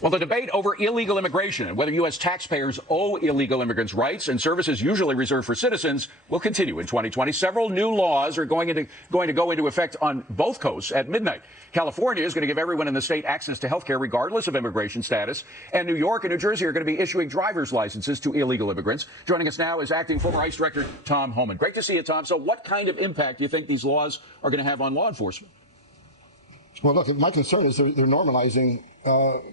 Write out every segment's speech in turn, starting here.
Well, the debate over illegal immigration and whether U.S. taxpayers owe illegal immigrants rights and services usually reserved for citizens will continue in 2020. Several new laws are going to go into effect on both coasts at midnight. California is going to give everyone in the state access to health care regardless of immigration status. And New York and New Jersey are going to be issuing driver's licenses to illegal immigrants. Joining us now is acting former ICE Director Tom Homan. Great to see you, Tom. So what kind of impact do you think these laws are going to have on law enforcement? Well, look, my concern is they're normalizing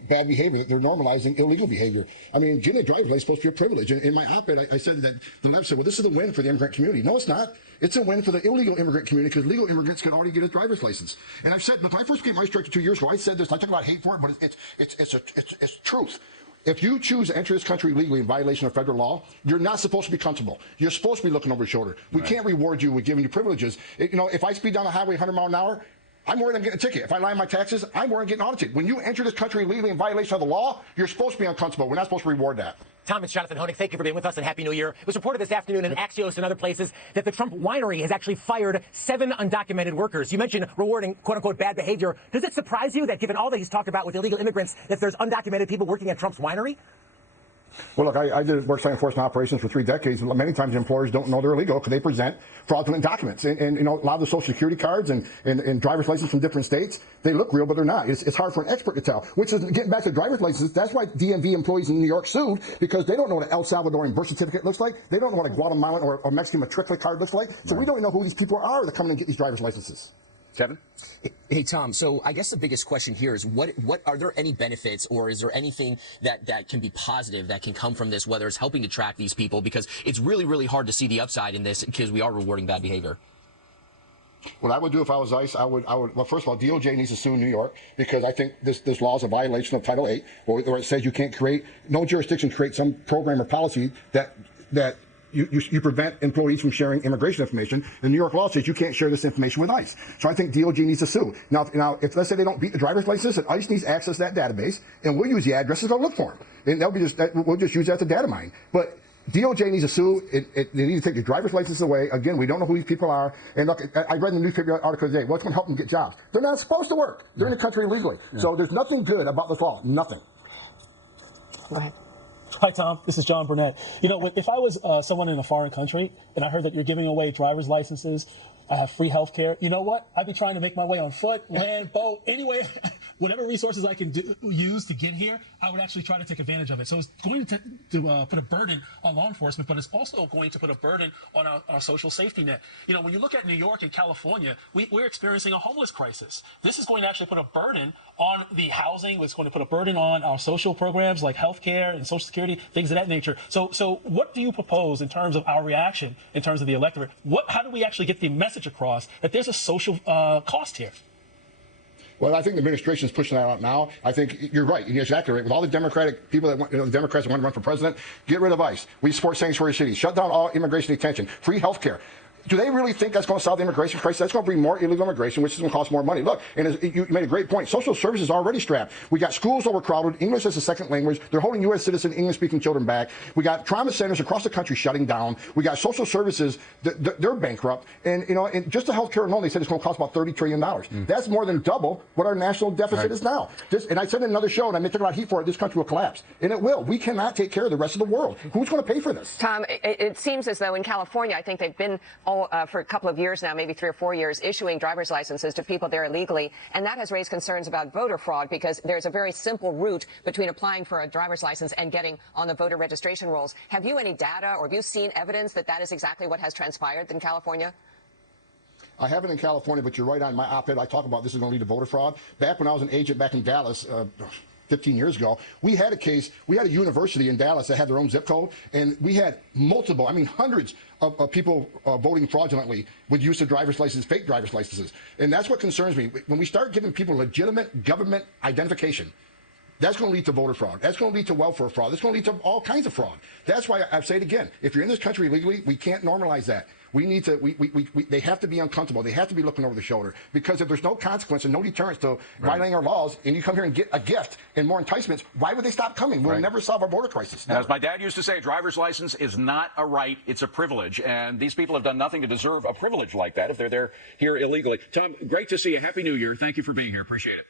bad behavior. They're normalizing illegal behavior. I mean, getting a driver's license is supposed to be a privilege. And in my op-ed, I said that the left said, well, this is a win for the immigrant community. No, it's not. It's a win for the illegal immigrant community because legal immigrants can already get a driver's license. And I've said, look, when I first became ICE Director 2 years ago, I said this. I talk about hate for it, but it's truth. If you choose to enter this country illegally in violation of federal law, you're not supposed to be comfortable. You're supposed to be looking over your shoulder. We can't reward you with giving you privileges. If I speed down the highway 100 miles an hour, I'm worried I'm getting a ticket. If I lie on my taxes, I'm worried I'm getting audited. When you enter this country illegally in violation of the law, you're supposed to be uncomfortable. We're not supposed to reward that. Tom, it's Jonathan Honig. Thank you for being with us, and Happy New Year. It was reported this afternoon in Axios and other places that the Trump winery has actually fired 7 undocumented workers. You mentioned rewarding, quote-unquote, bad behavior. Does it surprise you that, given all that he's talked about with illegal immigrants, that there's undocumented people working at Trump's winery? Well, look, I did worksite enforcement operations for 3 decades. Many times employers don't know they're illegal because they present fraudulent documents. And a lot of the social security cards and driver's licenses from different states, they look real, but they're not. It's hard for an expert to tell. Which is, getting back to driver's licenses, that's why DMV employees in New York sued, because they don't know what an El Salvadorian birth certificate looks like. They don't know what a Guatemalan or Mexican matriculate card looks like. So we don't know who these people are that come in and get these driver's licenses. Kevin? Hey, Tom, so I guess the biggest question here is what are there any benefits, or is there anything that can be positive that can come from this, whether it's helping to track these people? Because it's really, really hard to see the upside in this because we are rewarding bad behavior. What I would do if I was ICE, well, first of all, DOJ needs to sue New York because I think this law is a violation of Title VIII, where it says you can't no jurisdiction create some program or policy that you prevent employees from sharing immigration information. The New York law says you can't share this information with ICE. So I think DOJ needs to sue. Now, if let's say they don't beat the driver's license, then ICE needs access to that database, and we'll use the addresses to look for them. And we'll just use that as a data mine. But DOJ needs to sue. They need to take the driver's license away. Again, we don't know who these people are. And look, I read in the newspaper article today, what's going to help them get jobs? They're not supposed to work. They're in the country illegally. Yeah. So there's nothing good about this law. Nothing. Go ahead. Hi, Tom. This is John Burnett. If I was someone in a foreign country and I heard that you're giving away driver's licenses, I have free health care, you know what? I'd be trying to make my way on foot, land, boat, anyway, whatever resources I can use to get here, I would actually try to take advantage of it. So it's going to put a burden on law enforcement, but it's also going to put a burden on our social safety net. When you look at New York and California, we're experiencing a homeless crisis. This is going to actually put a burden on the housing. It's going to put a burden on our social programs like health care and Social Security, things of that nature. So what do you propose in terms of our reaction, in terms of the electorate? How do we actually get the message across that there's a social cost here? Well, I think the administration is pushing that out now. I think you're right. You're exactly right. With all the Democratic people that want, the Democrats that want to run for president, get rid of ICE. We support sanctuary cities. Shut down all immigration detention. Free health care. Do they really think that's going to solve the immigration crisis? That's going to bring more illegal immigration, which is going to cost more money. Look, and you made a great point. Social services are already strapped. We got schools overcrowded. English as a second language. They're holding U.S. citizen English-speaking children back. We got trauma centers across the country shutting down. We got social services. They're bankrupt. And just the health care alone, they said it's going to cost about $30 trillion. That's more than double what our national deficit is now. And I said in another show, and I may talk about heat for it, this country will collapse. And it will. We cannot take care of the rest of the world. Who's going to pay for this? Tom, it seems as though in California, I think they've been for a couple of years now, maybe 3 or 4 years, issuing driver's licenses to people there illegally, and that has raised concerns about voter fraud because there's a very simple route between applying for a driver's license and getting on the voter registration rolls. Have you any data, or have you seen evidence that that is exactly what has transpired in California? I haven't in California, but you're right on my op-ed. I talk about this is going to lead to voter fraud. Back when I was an agent back in Dallas, 15 years ago, we had a case, we had a university in Dallas that had their own zip code, and we had multiple, hundreds of people voting fraudulently with use of driver's licenses, fake driver's licenses. And that's what concerns me. When we start giving people legitimate government identification, that's going to lead to voter fraud. That's going to lead to welfare fraud. That's going to lead to all kinds of fraud. That's why I say it again. If you're in this country illegally, we can't normalize that. We need to, they have to be uncomfortable. They have to be looking over the shoulder. Because if there's no consequence and no deterrence to violating our laws, and you come here and get a gift and more enticements, why would they stop coming? We'll never solve our border crisis. As my dad used to say, a driver's license is not a right, it's a privilege. And these people have done nothing to deserve a privilege like that if they're here illegally. Tom, great to see you. Happy New Year. Thank you for being here. Appreciate it.